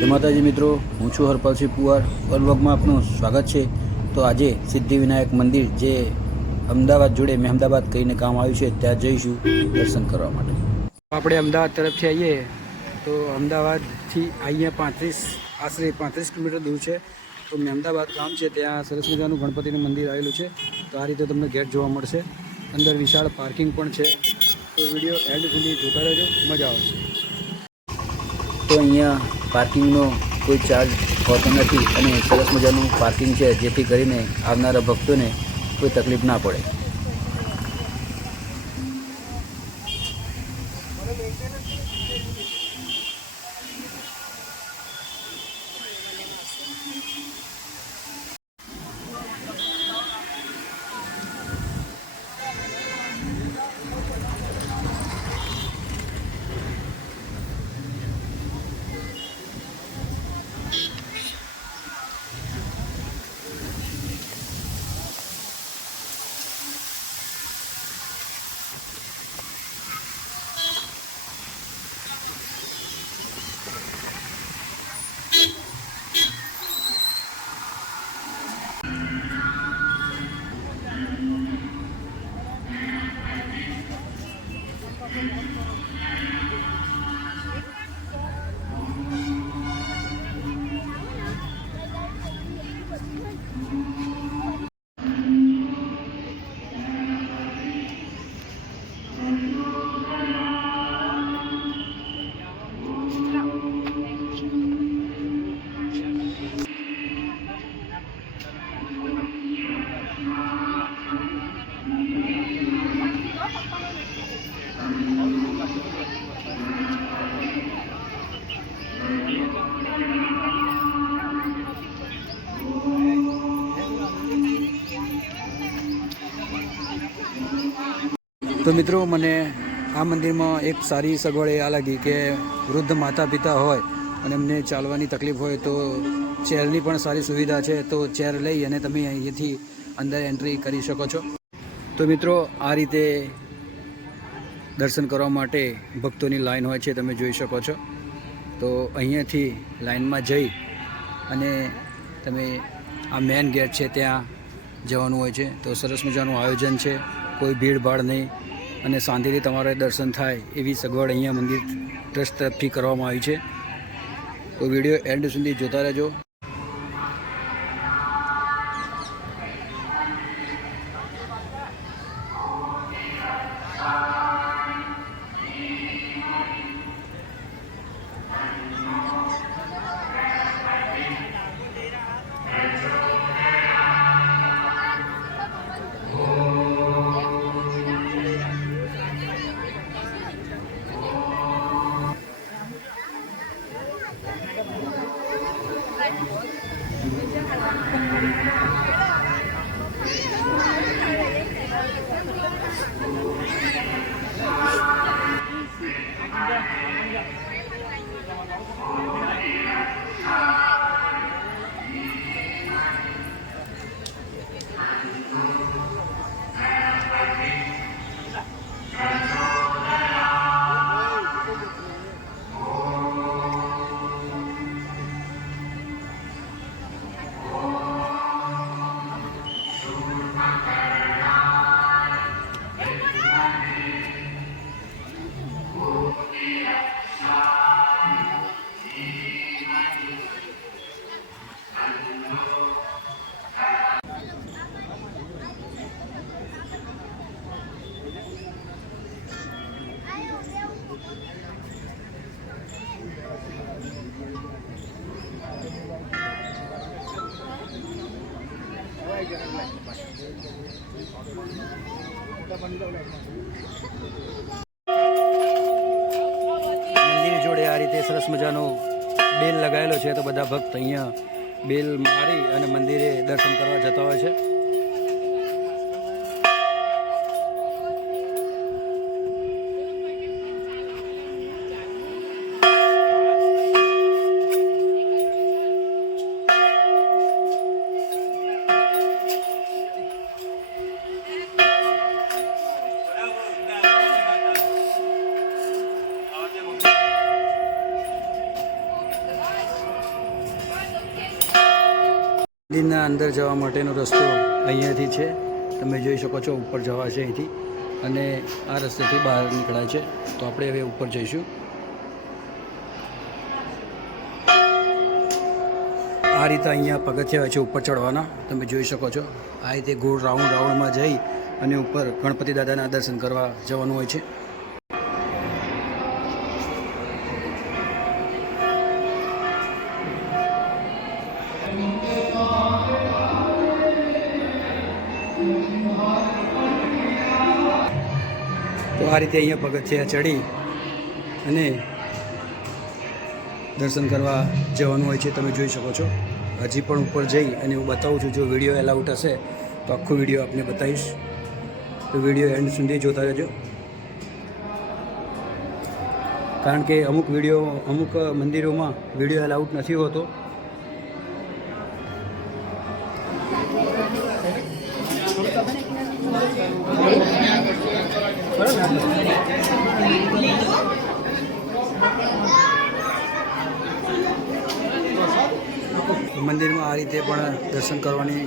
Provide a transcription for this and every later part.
જય માતાજી મિત્રો, હું છું હરપાલસિંહ પુવાર. વ્લોગમાં આપનું સ્વાગત છે. તો આજે સિદ્ધિવિનાયક મંદિર જે અમદાવાદ જોડે મહેમદાબાદ કહીને કામ આવ્યું છે ત્યાં જઈશું દર્શન કરવા માટે. આપણે અમદાવાદ તરફથી આવીએ તો અમદાવાદથી અહીંયા આશરે 35 કિલોમીટર દૂર છે. તો મહેમદાબાદ ગામ છે, ત્યાં સરસ મજાનું ગણપતિનું મંદિર આવેલું છે. તો આ રીતે તમને ગેટ જોવા મળશે. અંદર વિશાળ પાર્કિંગ પણ છે. તો વિડીયો એન્ડ સુધી જોતા રહેજો, મજા આવશે. તો અહીંયા પાર્કિંગનો કોઈ ચાર્જ હોતો નથી અને સરસ મજાનું પાર્કિંગ છે, જેથી કરીને આવનારા ભક્તોને કોઈ તકલીફ ના પડે. તો મિત્રો, મને આ મંદિરમાં એક સારી સગવડ એ આ લાગી કે વૃદ્ધ માતા પિતા હોય અને એમને ચાલવાની તકલીફ હોય તો ચેરની પણ સારી સુવિધા છે. તો ચેર લઈ અને તમે અહીંયાથી અંદર એન્ટ્રી કરી શકો છો. તો મિત્રો, આ રીતે દર્શન કરવા માટે ભક્તોની લાઈન હોય છે, તમે જોઈ શકો છો. તો અહીંયાથી લાઈનમાં જઈ અને તમે આ મેન ગેટ છે ત્યાં જવાનું હોય છે. તો સરસ મજાનું આયોજન છે, કોઈ ભીડભાડ નહીં અને શાંતિથી તમારે દર્શન થાય એવી સગવડ અહીંયા મંદિર ટ્રસ્ટ તરફથી કરવામાં આવી છે. તો વિડીયો એન્ડ સુધી જોતા રહેજો. મંદિર જોડે આ રીતે સરસ મજાનો બેલ લગાવેલો છે. તો બધા ભક્ત અહીંયા બેલ મારી અને મંદિરે દર્શન કરવા જતા હોય છે. મંદિરના અંદર જવા માટેનો રસ્તો અહીંયાથી છે, તમે જોઈ શકો છો. ઉપર જવા છે અહીંથી, અને આ રસ્તેથી બહાર નીકળાય છે. તો આપણે હવે ઉપર જઈશું. આ રીતે અહીંયા પગથિયા છે ઉપર ચડવાના, તમે જોઈ શકો છો. આ રીતે ગોળ રાઉન્ડમાં જઈ અને ઉપર ગણપતિ દાદાના દર્શન કરવા જવાનું હોય છે. તો આ રીતે અહીંયા પગથિયા ચડી અને દર્શન કરવા જવાનું હોય છે, તમે જોઈ શકો છો. હજી પણ ઉપર જઈ અને હું બતાવું છું. જો વિડીયો એલાઉટ હશે તો આખો વિડીયો આપને બતાવીશ, તો વિડીયો એન્ડ સુધી જોતા રહેજો. કારણ કે અમુક મંદિરોમાં વિડીયો એલાઉટ નથી હોતો. મંદિરમાં આ રીતે પણ દર્શન કરવાની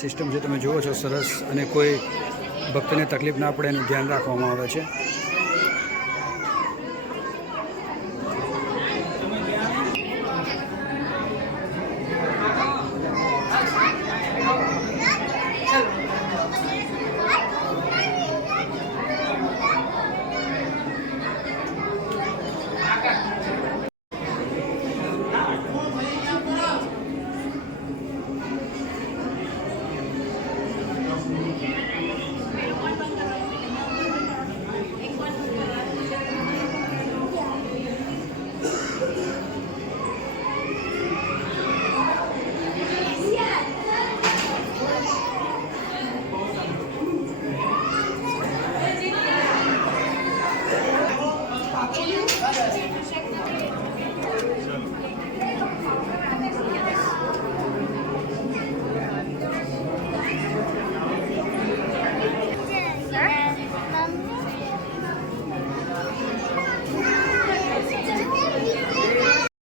સિસ્ટમ છે, તમે જુઓ છો. સરસ, અને કોઈ ભક્તને તકલીફ ના પડે એનું ધ્યાન રાખવામાં આવે છે.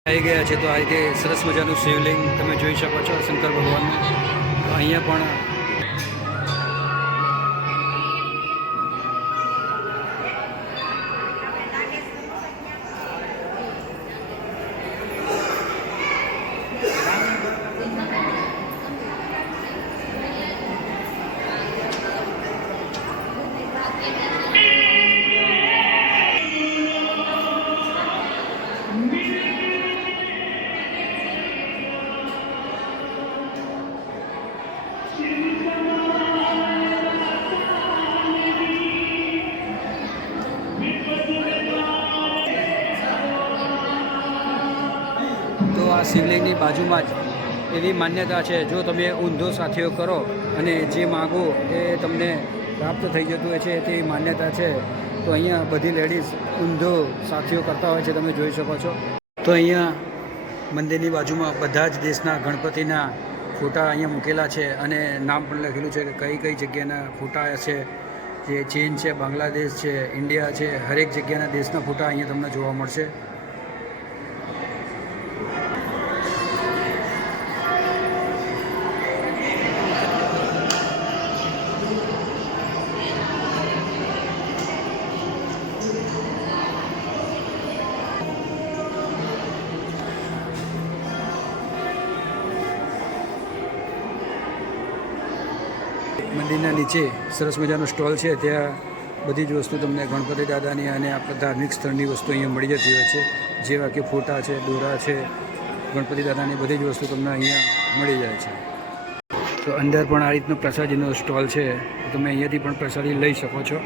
આવી ગયા છે. તો આ રીતે સરસ મજાનું શિવલિંગ તમે જોઈ શકો છો, શંકર ભગવાનનું. અહીંયા પણ આ શિવલિંગની બાજુમાં જ એવી માન્યતા છે, જો તમે ઊંધો સાથીઓ કરો અને જે માગો એ તમને પ્રાપ્ત થઈ જતું હોય છે, તે માન્યતા છે. તો અહીંયા બધી લેડીઝ ઊંધો સાથીઓ કરતા હોય છે, તમે જોઈ શકો છો. તો અહીંયા મંદિરની બાજુમાં બધા જ દેશના ગણપતિના ફોટા અહીંયા મૂકેલા છે, અને નામ પણ લખેલું છે કે કઈ જગ્યાના ફોટા છે. જે ચીન છે, બાંગ્લાદેશ છે, ઇન્ડિયા છે, હરેક જગ્યાના દેશના ફોટા અહીંયા તમને જોવા મળશે. મંદિરના નીચે સરસ મજાનો સ્ટોલ છે, ત્યાં બધી જ વસ્તુ તમને ગણપતિ દાદાની અને આપણા ધાર્મિક સ્થળની વસ્તુ અહીંયા મળી જતી હોય છે. જેવા કે ફોટા છે, દોરા છે, ગણપતિ દાદાની બધી જ વસ્તુ તમને અહીંયા મળી જાય છે. તો અંદર પણ આ રીતનો પ્રસાદીનો સ્ટોલ છે, તમે અહીંયાથી પણ પ્રસાદી લઈ શકો છો.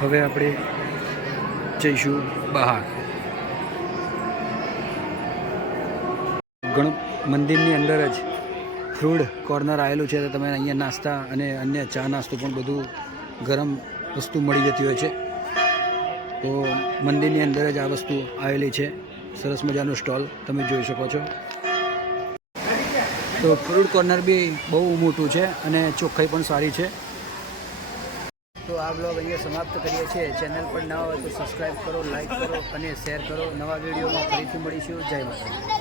હવે આપણે જઈશું બહાર. મંદિરની અંદર જ ફૂડ કોર્નર આવેલું છે, તો તમે અહીંયા નાસ્તા અને અન્ય ચા નાસ્તો પણ બધું ગરમ વસ્તુ મળી જતી હોય છે. તો મંદિરની અંદર જ આ વસ્તુ આવેલી છે. સરસ મજાનો સ્ટોલ તમે જોઈ શકો છો. તો ફ્રૂટ કોર્નર બી બહુ મોટું છે અને ચોખ્ખાઈ પણ સારી છે. તો આ બ્લોગ અહીંયા સમાપ્ત કરીએ છીએ. ચેનલ પર ના હોય તો સબસ્ક્રાઈબ કરો, લાઈક કરો અને શેર કરો. નવા વિડીયોમાં ફરીથી મળીશું. જય માતા.